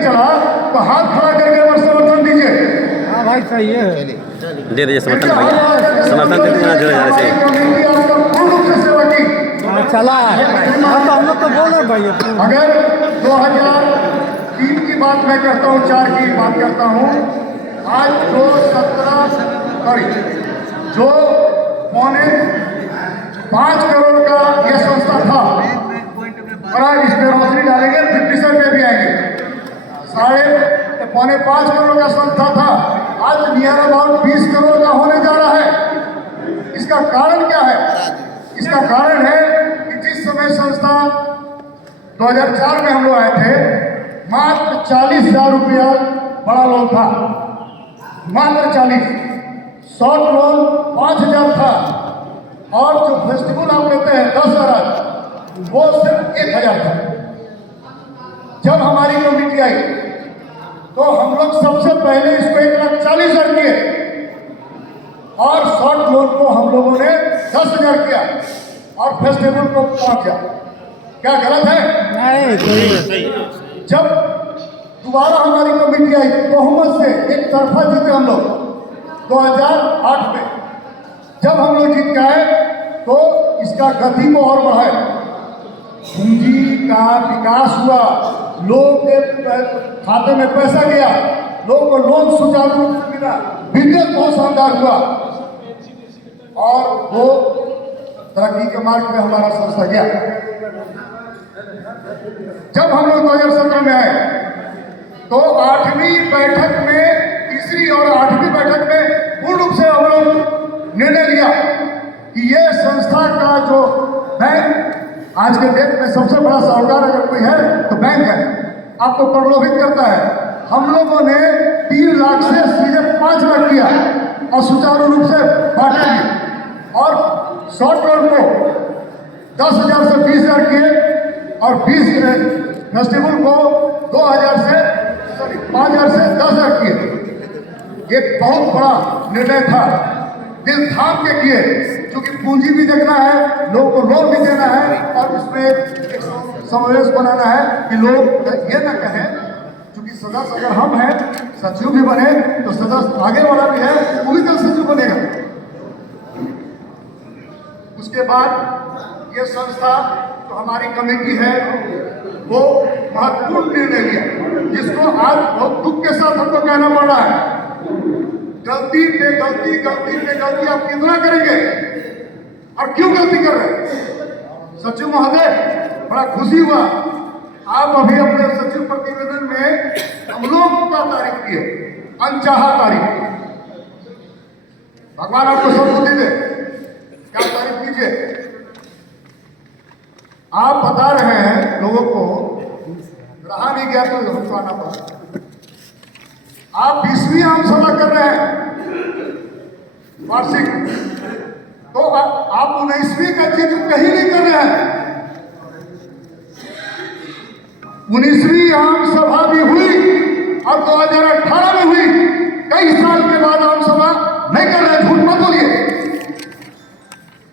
ठीक चला तो हाथ खड़ा करके और समर्थन दीजिए। हाँ भाई सही है, दे दीजिए समर्थन भैया, समर्थन दे दीजिए जोड़े जा रहे कमेटी आपका पूर्ण रूप से सेवा की। हाँ चला है। हाँ तो हम लोग तो बोल रहे भाई अगर 2003 की बात मैं करता हूँ, 4 की बात करता हूँ, आज जो 5 करोड़ का यह संस्था था और आज इस पे रोशनी डालेंगे 50 रुपये भी आएंगे। 5.5 करोड़ का संस्था था, आज नियर अबाउट 20 करोड़ का होने जा रहा है। इसका कारण क्या है? इसका कारण है कि जिस समय संस्था 2004 में हम लोग आए थे, मात्र 40,000 रुपया बड़ा लोन था, मात्र 40। शॉर्ट लोन 5,000 था और जो फेस्टिवल आप लेते हैं 10,000 वो सिर्फ 1,000 था। जब हमारी कमेटी आई तो हम लोग सबसे पहले इसको 1,40,000 किए और शॉर्ट लोन को हम लोगों ने 10,000 किया और फेस्टिवल को 5,000। क्या गलत है? नहीं। जब दोबारा हमारी कमेटी आई बहुमत से एक तरफा जीते हम लोग 2008 में। जब हम लोग जीत गए तो इसका गति को और बढ़ाए, पूंजी का विकास हुआ, लोगों के खाते में पैसा गया, लोगों को लोन सुचारू रूप से मिला, बिजनेस बहुत शानदार हुआ और वो तरक्की के मार्ग में हमारा संस्था गया। जब हम लोग 2017 में आए तो 8वीं बैठक में, तीसरी और 8वीं बैठक में पूर्ण रूप से हम लोग निर्णय लिया कि ये संस्था का जो बैंक, आज के डेट में सबसे बड़ा साहूकार अगर कोई है तो बैंक है, आपको प्रलोभित करता है। हम लोगों ने 3 लाख से सीधे 5 लाख किया और सुचारू रूप से बांटेंगे और शॉर्ट लोन को 10,000 से 20,000 किए और 20 फेस्टिवल को 5,000 से 10,000 किए। एक बहुत बड़ा निर्णय था, दिल थाम के किए, क्योंकि पूंजी भी देखना है, लोगों को लोन भी देना है और उसमें एक समावेश बनाना है कि लोग ये न कहें, क्योंकि सदस्य अगर हम हैं, सचिव भी बने तो सदस्य आगे वाला भी है वो भी कल सचिव बनेगा। उसके बाद ये संस्था जो हमारी कमेटी है वो महत्वपूर्ण निर्णय लिया, जिसको आज बहुत दुख के साथ हमको कहना पड़ रहा है। गलती पे गलती, गलती पे गलती आप कितना करेंगे और क्यों गलती कर रहे हैं? सचिव महोदय, बड़ा खुशी हुआ आप अभी अपने सचिव प्रतिवेदन में हम लोग का तारीफ किए, अनचाहा तारीफ। भगवान आपको सद्बुद्धि दे, क्या तारीफ कीजिए। आप बता रहे हैं लोगों को, रहा नहीं गया तो हमको आना पड़ा। आप 20वीं आम सभा कर रहे हैं वार्षिक, तो आप 19वीं का जिक्र कहीं नहीं कर रहे हैं। 19वीं आम सभा भी हुई और 2018 में हुई, कई साल के बाद आम सभा नहीं कर रहे, झूठ मत बोलिए।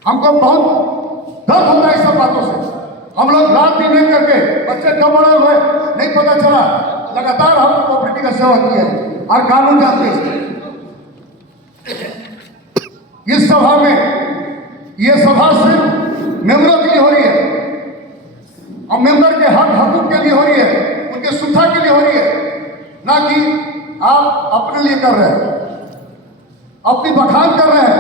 हमको बहुत दर्द होता है इस सब बातों से। हम लोग रात दिन नहीं करके, बच्चे कब बड़े हुए नहीं पता चला, लगातार हम कॉपरेटिव का सेवा किया और कानून जानते हैं। इस सभा में, ये सभा सिर्फ मेंबरों के लिए हो रही है और मेंबर के हकूक के लिए हो रही है, उनके सुविधा के लिए हो रही है, ना कि आप अपने लिए कर रहे हैं, अपनी बखान कर रहे हैं।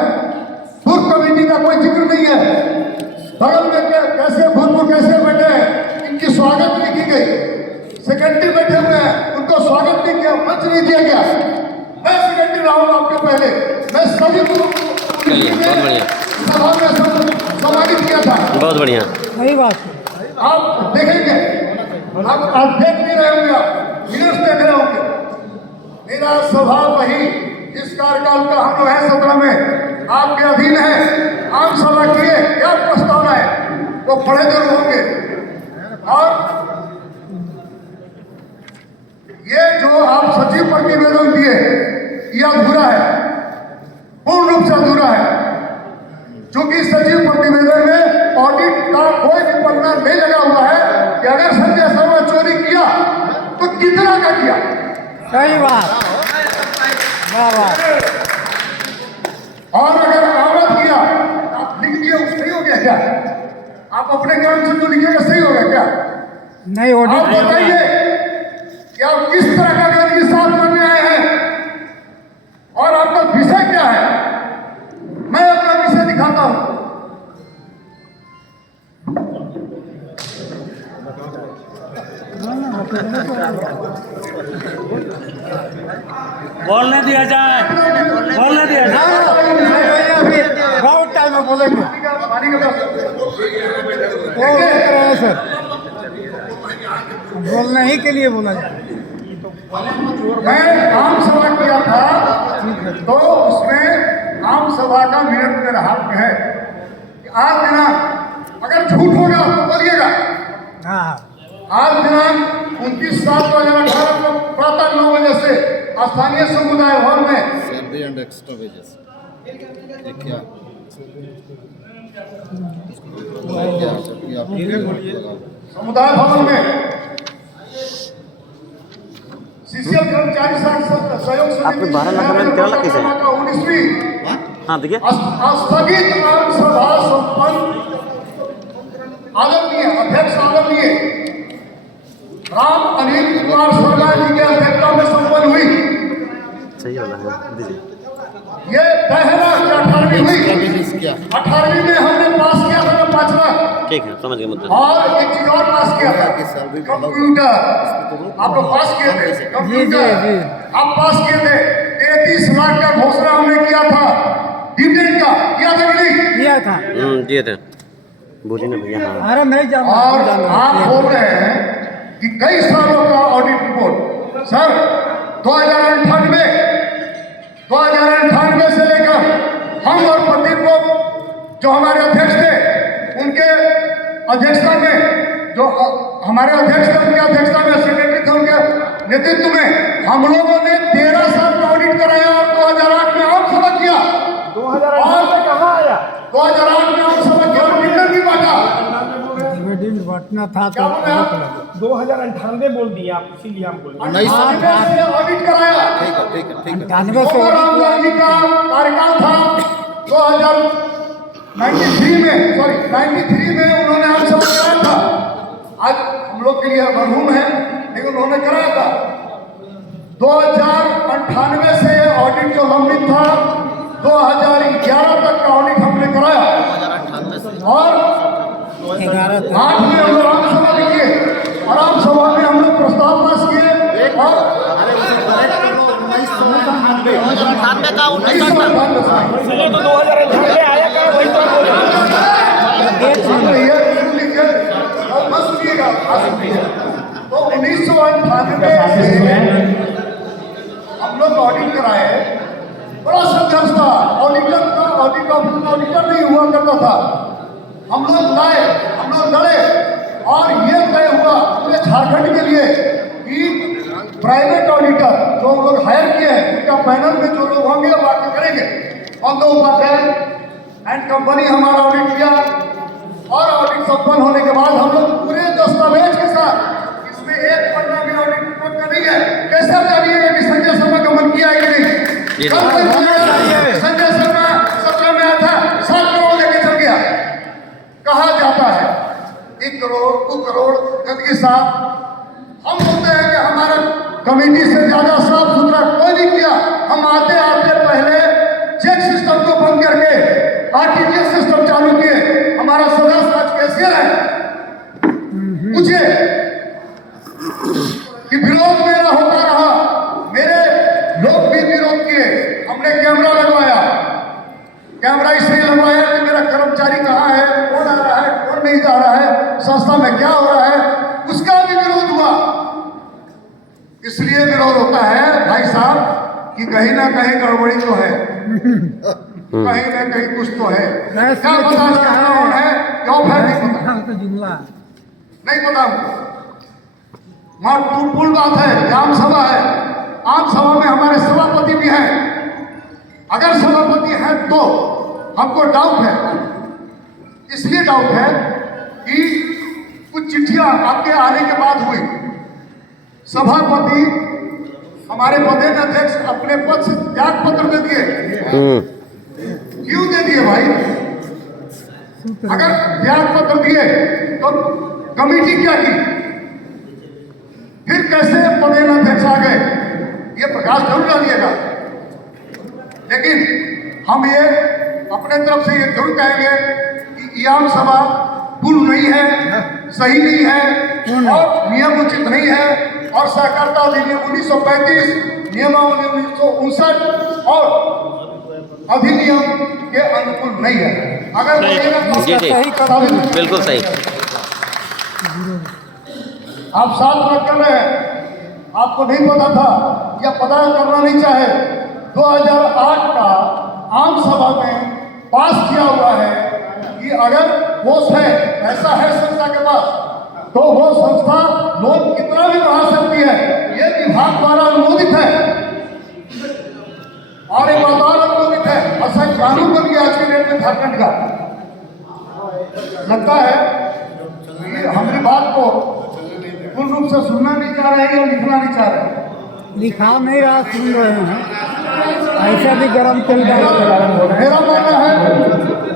पूर्व कमेटी का कोई जिक्र नहीं है, बगल में कैसे भूतपूर्व कैसे बैठे हैं, इनकी स्वागत नहीं की गई। सेक्रेटरी बैठे हुए हैं, उनको स्वागत नहीं किया, मंच नहीं दिया गया। मैं सेक्रेटरी रहा हूं आपके पहले, मैं सभी को सभा में सम्मानित किया था। बहुत बढ़िया, सही बात। आप देखेंगे, आप देख नहीं रहे होंगे, आप मिनट्स देख रहे होंगे। मेरा स्वभाव वही जिस कार्यकाल का हम लोग हैं 17 में आपके अधीन है। आम सभा किए, क्या प्रस्तावना है वो पढ़े जरूर होंगे। और ये जो आप सचिव प्रतिवेदन दिए, ये अधूरा है, पूर्ण रूप से अधूरा है, क्योंकि सचिव प्रतिवेदन में ऑडिट का कोई भी पन्ना नहीं लगा हुआ है कि अगर संजय शर्मा चोरी किया तो कितना तरह का किया? सही बात, वाह वाह। और अगर औरत किया आप लिख दिए सही हो गया क्या? आप अपने काम से जो लिखेगा सही होगा क्या? नहीं आप ऑडिट बताइए कि आप किस तरह का गंदगी साफ करने आए हैं और आपका विषय क्या है? मैं अपना विषय दिखाता हूं। बोलने दिया जाए, बोलने दिया जाए। अभी बहुत टाइम में बोलेंगे, पानी का वो लेकर आए सर, बोलने ही के लिए बोला जाए। मैं आम सभा किया था तो उसमें आम सभा का मिनट मेरे हाथ में है कि आज दिनांक अगर झूठ होगा तो बोलिएगा। हाँ आज दिनांक 29/7/2018 को प्रातः 9 बजे से स्थानीय समुदाय भवन में सैलरी एंड एक्स्ट्रा वेजेस ये क्या समुदाय भवन में सीसीएल कर्मचारी सहयोग आपको 12 लाख रुपए कितना लग कैसे? 19वीं हाँ देखिए, स्थगित आम सभा संपन्न आदरणीय अध्यक्ष आदरणीय राम अनिल कुमार शर्मा जी के अध्यक्षता में संपन्न हुई। सही वाला है, दीजिए। ये पहला 18वीं एक्स्ट्रा हुई। वेजेस क्या 18वीं में हमने पास किया था 5 लाख ठीक है, समझ गए मुद्दा। और एक चीज और पास किया था कि सैलरी कंप्यूटर। आप लोग पास किए थे जी, कंप्यूटर, जी। आप पास किए थे। 33 लाख का घोषणा हमने किया था डिविडेंड का, किया था कि नहीं? किया था। दिए थे, बोलिए ना भैया। हाँ अरे नहीं जाना, और नहीं जाना। आप बोल रहे हैं कि कई सालों का ऑडिट रिपोर्ट सर 2098 से लेकर हम और प्रदीप को जो हमारे अध्यक्ष थे उनके अध्यक्षता में जो हमारे अध्यक्ष थे उनके अध्यक्षता में सेक्रेटरी थे उनके नेतृत्व में हम लोगों ने 13 साल का ऑडिट कराया और 2008 में आम सभा किया। 2008 में कहाँ आया? 2008 में आम सभा किया और डिविडेंड भी बांटा। डिविडेंड बांटना था क्या तो बोल रहे हैं आप? 2098 बोल दिए आप, इसीलिए हम बोले। 98 से ऑडिट कराया। ठीक है 98 से राम गांधी का कार्यकाल था 93 में उन्होंने आम सभा कराया था। आज हम लोग के लिए मरहूम है लेकिन उन्होंने कराया था। 2098 से ऑडिट जो लंबित था 2011 तक का ऑडिट हमने कराया और 11 8 में हम लोग आम सभा भी किए और आम सभा में हम लोग प्रस्ताव पास किए और 1998 चलिए तो 2098 आया क्या, वही तो बोल तो 1998 से हम लोग ऑडिट कराए। बड़ा संघर्ष था। ऑडिटर का ऑडिटर नहीं हुआ करता था। हम लोग लाए, हम लोग लड़े और ये तय हुआ पूरे झारखंड के लिए कि प्राइवेट ऑडिटर जो हम लोग हायर किए हैं उनका पैनल में जो लोग होंगे वो आके करेंगे। बंदोबस्त एंड कंपनी हमारा ऑडिट किया और ऑडिट संपन्न होने के बाद हम लोग पूरे दस्तावेज के साथ, इसमें एक पन्ना भी ऑडिट रिपोर्ट का नहीं है। कैसे जानिएगा कि संजय शर्मा का मन किया है कि नहीं? संजय शर्मा 17 में आया था 7 करोड़ लेके चल गया। कहा जाता है 1 करोड़ 2 करोड़ गंदगी साफ। हम बोलते हैं कि हमारा कमेटी से ज्यादा साफ सुथरा कोई नहीं किया। हम आते पहले चेक सिस्टम को बंद करके आरटीजीएस सिस्टम चालू किए। हमारा सदस्य आज कैशियर है। पूछिए कि विरोध मेरा होता रहा, मेरे लोग भी विरोध किए। हमने कैमरा लगवाया, कैमरा इसलिए लगवाया कि मेरा कर्मचारी कहाँ है, कौन आ रहा है, कौन नहीं जा रहा है, संस्था में क्या हो रहा है, उसका भी विरोध हुआ। इसलिए विरोध होता है भाई साहब कि कहीं ना कहीं गड़बड़ी तो है, कहीं ना कहीं कुछ तो है। क्या पता इसका कौन है, क्यों है नहीं पता, नहीं पता हमको। वहाँ टूटफुल बात है, आम सभा है, आम सभा में हमारे सभापति भी हैं। अगर सभापति हैं तो हमको डाउट है। इसलिए डाउट है कि कुछ चिट्ठियां आपके आने के बाद हुई। सभापति हमारे प्रदेश अध्यक्ष अपने पद से त्याग पत्र दे दिए। क्यों दे दिए भाई? अगर त्याग पत्र दिए तो कमेटी क्या की? फिर कैसे प्रदेश अध्यक्ष आ गए? ये प्रकाश जरूर डालिएगा। लेकिन हम ये अपने तरफ से ये जरूर कहेंगे कि ये आम सभा पूर्ण नहीं है, सही नहीं है और नियम उचित नहीं है और सहकारिता अधिनियम 1935, नियमावली 1959 और अधिनियम के अनुकूल नहीं है। अगर बोलिएगा तो जी जी बिल्कुल सही। आप 7 बात कर रहे हैं, आपको नहीं पता था या पता करना नहीं चाहे। 2008 का आम सभा में पास किया हुआ है कि अगर कोष है, ऐसा है संस्था के पास, तो वो संस्था लोन कितना भी बढ़ा सकती है। ये विभाग द्वारा अनुमोदित है और एक बाजार अनुमोदित है। ऐसा कानून बन गया आज के डेट में झारखंड का। लगता है कि हमारी बात को पूर्ण रूप से सुनना नहीं चाह रहे हैं या लिखना नहीं चाह रहे। लिखा नहीं रहा, सुन रहे हैं। ऐसा भी गर्म चल रहा है। मेरा मानना है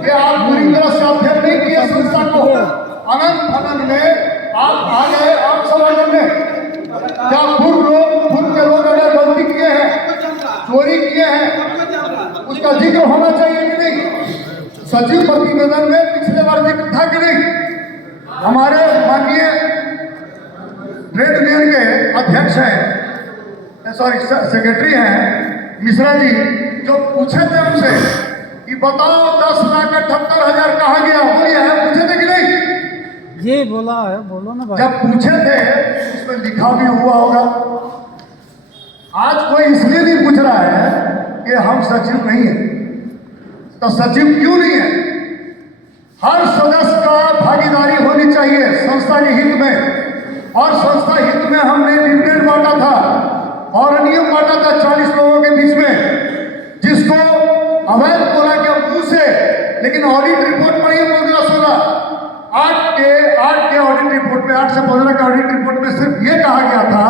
कि आप पूरी तरह से अध्ययन नहीं किए संस्था को। अनंत में आप आ गए आम सभा में। क्या पूर्व के लोग अगर गलती किए हैं, चोरी किए हैं, उसका जिक्र होना चाहिए कि नहीं? सचिव प्रतिवेदन में पिछले बार जिक्र था कि नहीं? हमारे माननीय ट्रेड यूनियन के अध्यक्ष हैं, सॉरी सेक्रेटरी हैं मिश्रा जी, जो पूछे थे हमसे कि बताओ 10,78,000 कहाँ गया? बोलिए है, पूछे थे कि नहीं? ये बोला है, बोलो ना भाई। जब पूछे थे उसमें लिखा भी हुआ होगा। आज कोई इसलिए नहीं पूछ रहा है कि हम सचिव नहीं है। तो सचिव क्यों नहीं है? हर सदस्य का भागीदारी होनी चाहिए संस्था के हित में, और संस्था हित में हमने डिविडेंड बांटा था और नियम बांटा था 40 लोगों के बीच में, जिसको अवैध बोला गया मुंह से। लेकिन ऑडिट रिपोर्ट पढ़िए 15-16 8 के ऑडिट रिपोर्ट में, 8 से 15 के ऑडिट रिपोर्ट में सिर्फ ये कहा गया था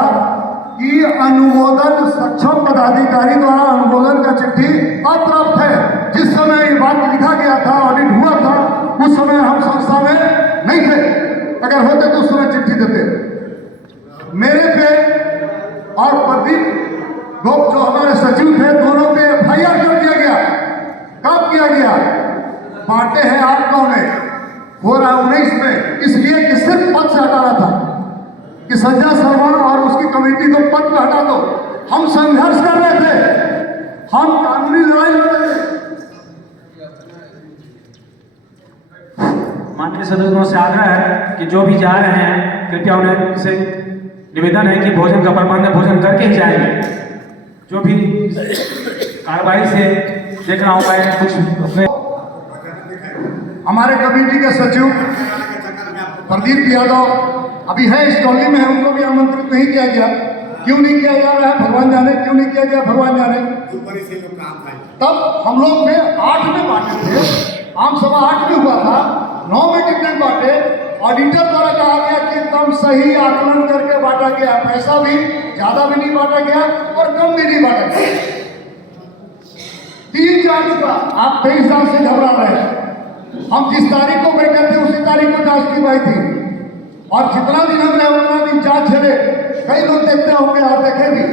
कि अनुमोदन सक्षम पदाधिकारी द्वारा अनुमोदन का चिट्ठी अप्राप्त है। जिस समय ये बात लिखा गया था, ऑडिट हुआ था, उस समय हम संस्था में नहीं थे। अगर होते तो उस समय चिट्ठी देते। मेरे पे और प्रदीप लोग जो हमारे सचिव थे, दोनों पे FIR कर दिया गया। कब किया गया? बांटे हैं 8-9 में, हो रहा 19 में, इसलिए कि सिर्फ पद से हटाना था कि संजय शर्मा और उसकी कमेटी को पद पर हटा दो। हम संघर्ष कर रहे थे, हम कानूनी लड़ाई लड़ रहे थे। माननीय सदस्यों से आग्रह है कि जो भी जा रहे हैं कृपया उन्हें से निवेदन है कि भोजन का प्रबंध भोजन करके ही जाएंगे। जो भी कार्रवाई से देखना होगा कुछ अपने हमारे कमेटी के सचिव प्रदीप यादव अभी है इस टोली में है, उनको भी आमंत्रित नहीं किया गया। क्यों नहीं किया जा रहा है भगवान जाने, क्यों नहीं किया गया भगवान जाने। तब हम लोग ने 8 में बांटे थे, आम सभा 8 में हुआ था, 9 में डिविडेंड बांटे। ऑडिटर द्वारा कहा गया कि एकदम सही आकलन करके बांटा गया, पैसा भी ज्यादा भी नहीं बांटा गया और कम भी नहीं बांटा गया। 3 जांच का आप 23 साल से घबरा रहे हैं। हम जिस तारीख को बैठे थे उसी तारीख को जांच की गई थी और जितना दिन हम रहे उतना दिन जांच चले। कई लोग देखते होंगे और देखे भी।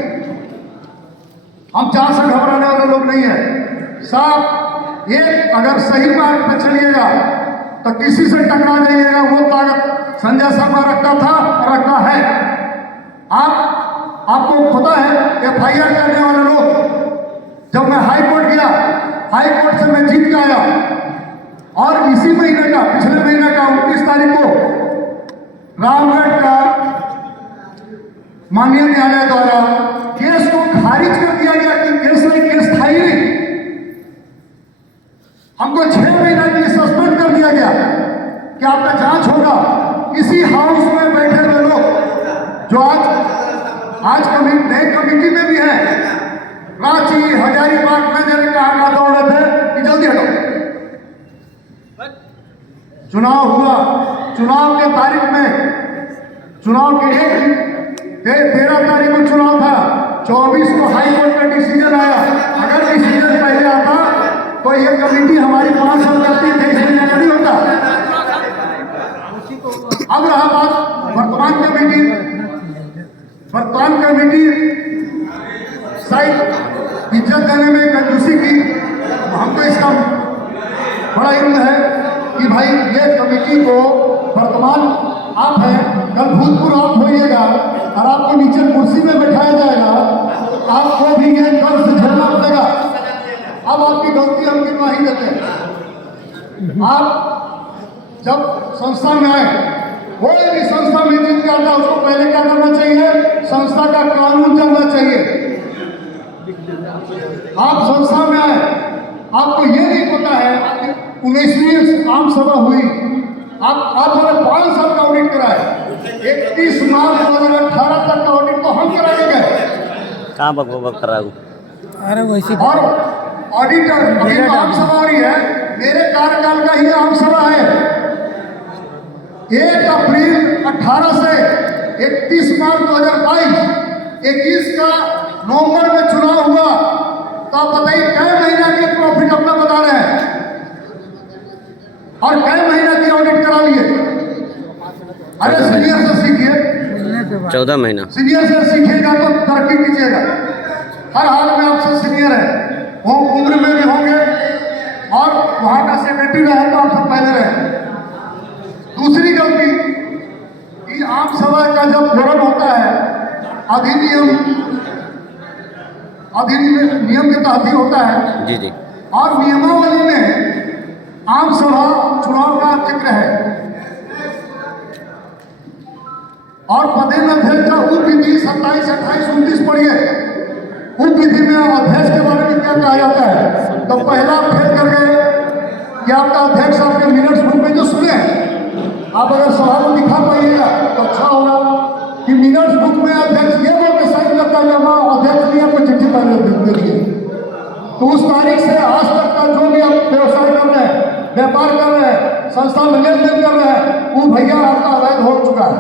हम जांच से घबराने वाले लोग नहीं है साहब। एक अगर सही मार्ग पर चलिएगा तो किसी से टकरा जाइएगा। वो ताकत संजय शर्मा रखता था और रखता है। आपको पता है FIR करने वाले लोग, जब मैं हाई कोर्ट गया, हाई कोर्ट से मैं जीत के आया और इसी महीने का, पिछले महीने का 29 तारीख को रामगढ़ का माननीय न्यायालय द्वारा केस को खारिज कर दिया गया कि केस था ही नहीं। हमको 6 महीने के लिए सस्पेंड कर दिया गया कि आपका जांच होगा। इसी हाउस में बैठे हुए लोग जो आज नई कमेटी में भी है, रांची, हजारीबाग में जाने कहा दौड़ रहे थे कि जल्दी हटो। चुनाव हुआ, चुनाव के तारीख में, चुनाव के एक दिन 13 तारीख को चुनाव था, 24 को हाई कोर्ट का डिसीजन आया। अगर डिसीजन पहले आता तो ये कमेटी हमारी 5 साल करती थी, इसमें नहीं होता। अब रहा बात वर्तमान कमेटी शायद इज्जत देने में कंजूसी की। हमको इसका बड़ा इल्म है कि भाई ये कमेटी को वर्तमान आप हैं, कल भूतपूर्व आप होइएगा और आपको नीचे कुर्सी में बैठाया जाएगा, आपको भी ये कर्ज झेलना पड़ेगा। अब आपकी गलती हम गिनवाही देते हैं। आप जब संस्था में आए, कोई भी संस्था में जिन करता है उसको पहले क्या करना चाहिए, संस्था का कानून जानना चाहिए। आप संस्था में आए, आपको ये नहीं पता है 19वीं आम सभा हुई, आपने 5 साल का ऑडिट कराया, 31 मार्च 2018 तक का ऑडिट तो हम कराए गए। कहाँ बक कर रहा हूँ। अरे वैसे और ऑडिटर अभी तो आम सभा हो रही है, मेरे कार्यकाल का ही आम सभा है। 1 अप्रैल 18 से 31 मार्च 2022, 21 का नवंबर में चुनाव हुआ, तो आप बताइए कई महीना के प्रॉफिट अपना बता रहे हैं और कई महीना की ऑडिट करा लिए। अरे सीनियर से सीखिए, 14 महीना। सीनियर से सीखिएगा तो तरक्की कीजिएगा। हर हाल में आपसे सीनियर है, वो उम्र में भी होंगे और वहां का सेक्रेटरी रहे तो आपसे पहले रहे। दूसरी गलती कि आम सभा का जब फोरम होता है, नियम के तहत ही होता है जी जी। और नियमावली में आम सभा चुनाव का जिक्र है और पदेन अध्यक्ष का उप विधि 27, 28, 29 पढ़िए। उप विधि में अध्यक्ष के बारे में क्या कहा जाता है, तो पहला फेल कर गए कि आपका अध्यक्ष आपके मिनट्स बुक में जो सुने, आप अगर सभा को दिखा पाइएगा तो अच्छा होगा कि मिनट्स बुक में अध्यक्ष ये बोल के साइन करता है अध्यक्ष ने आपको चिट्ठी पहले दे दी। तो उस तारीख से आज तक का जो भी आप व्यवसाय कर रहे हैं, व्यापार कर रहे हैं, संस्था में लेन देन कर रहे हैं, वो भैया आपका अवैध हो चुका है।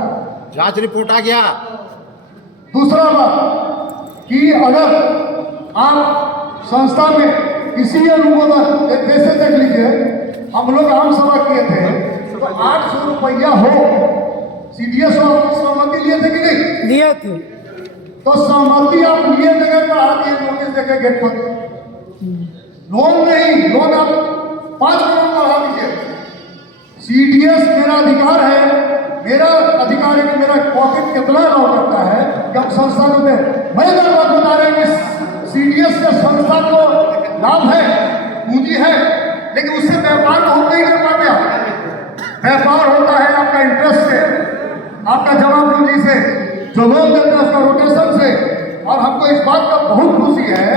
जांच रिपोर्ट आ गया। दूसरा बात कि अगर आप संस्था में किसी अनुमोदन, जैसे देख लीजिए हम लोग आम सभा किए थे तो 800 रुपया हो, CDS सहमति लिए थे कि नहीं लिए थे, तो सहमति आप लिए जगह पर आ दिए, नोटिस देके गेट पर। लोन नहीं, लोन आप 5 करोड़ बढ़ा दीजिए। CDS मेरा अधिकार है, मेरा अधिकार है कि मेरा पॉकेट कितना अलाउ करता है कि हम संस्था को दें। मैं बात बता रहे हैं कि CDS के संस्था को लाभ है, पूंजी है, लेकिन उससे व्यापार तो हम नहीं कर पाते। व्यापार होता है आपका इंटरेस्ट से, आपका जमा पूंजी से, जो लोन देते हैं उसका रोटेशन से। और हमको इस बात का बहुत खुशी है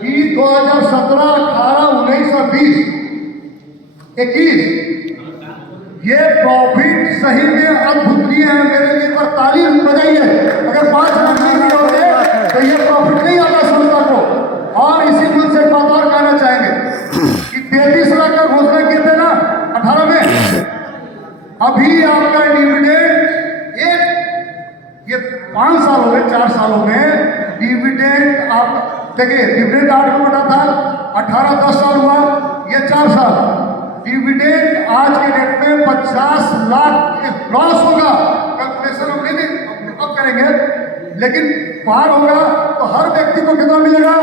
कि 2017, 18, 19 और 20, 21 ये प्रॉफिट सही में अद्भुत लिए हैं। मेरे लिए पर ताली बजाइए। अगर 5 महीने नहीं होते तो ये प्रॉफिट नहीं आता संस्था को। और इसी मन से बात और कहना चाहेंगे कि 33 लाख का घोषणा किए थे ना 18 में, अभी आपका डिविडेंड ये 5 साल हो गए, 4 सालों में डिविडेंड आप देखिए, डिविडेंड 8 में बटा था, 18 10 साल हुआ, ये 4 साल डिविडेंड आज के डेट में 50 लाख लॉस होगा। कैलकुलेशन हम नहीं अब करेंगे, लेकिन पार होगा तो हर व्यक्ति को कितना मिलेगा,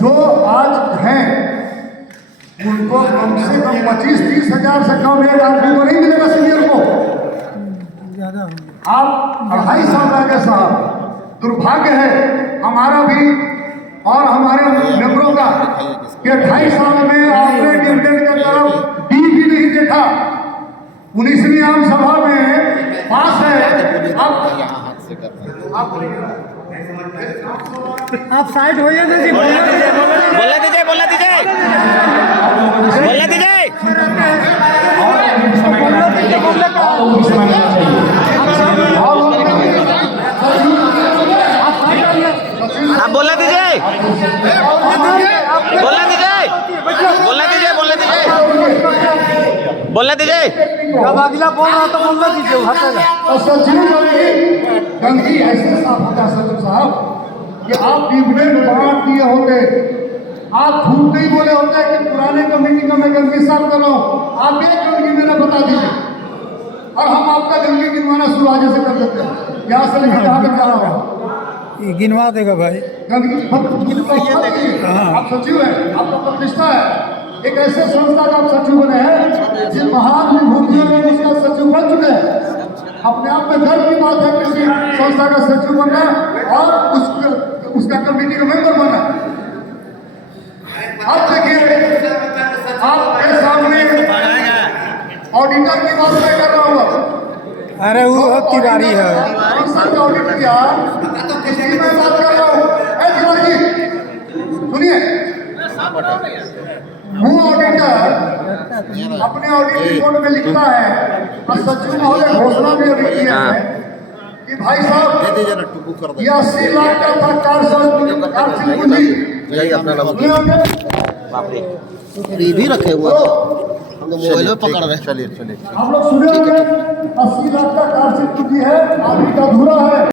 जो आज हैं उनको कम से कम 25-30 हजार से कम एक आदमी को नहीं मिलेगा सीनियर को। ज्यादा आप 2.5 साल रह गए साहब, दुर्भाग्य है हमारा भी और हमारे मेंबरों का कि 2.5 साल में आपने डिविडेंड का तरफ डी भी नहीं देखा। 19वीं आम सभा में पास है। आप साइड होइए ना जी, बोलने दीजिए, बोलने दीजिए, बोलने दीजिए। आप बोलने दीजिए, बोलने दीजिए, बोलने दीजिए, बोलने दीजिए, बोलने दीजिए। जब अगला बोल रहा तो बोलना दीजिए। सचिव गंदगी ऐसे साफ होता है सचिव साहब कि आप डिविडेंड बांट दिए होते, आप झूठ नहीं बोले होते कि पुराने कमेटी का मैं गंदगी साफ कर रहा हूँ, आप एक गंदगी मेरा बता दीजिए और हम आपका गंदगी गिनवाना शुरू आज से कर देते हैं। यहाँ से लेकर कहाँ तक जा रहा है ये गिनवा देगा भाई। गंदगी आप सचिव हैं, आपका प्रतिष्ठा है, एक ऐसे संस्था का आप सचिव बने हैं जिन महान विभूतियों में उसका सचिव बन चुके हैं। अपने आप में गर्व की बात है किसी संस्था का सचिव बनना और उसका कमेटी का मेंबर बनना। आप देखिए, आपके सामने ऑडिटर की बात मैं कर रहा हूँ। अरे वो तिवारी है। ऑडिट किया इसकी मैं बात कर रहा हूँ। तिवारी जी सुनिए, वो ऑडिटर अपने ऑडिट रिपोर्ट में लिखता है और सचिव महोदय घोषणा भी अभी किया है कि भाई दे साहब दीजिए ना, टुकु कर दे। ये 80 लाख का था कार्यशील पूंजी। ये भी रखे हुए हैं, हम तो मोबाइल में पकड़ रहे हैं। चलिए चलिए आप लोग सुने होंगे 80 लाख का कार्यशील पूंजी है, अभी अधूरा है।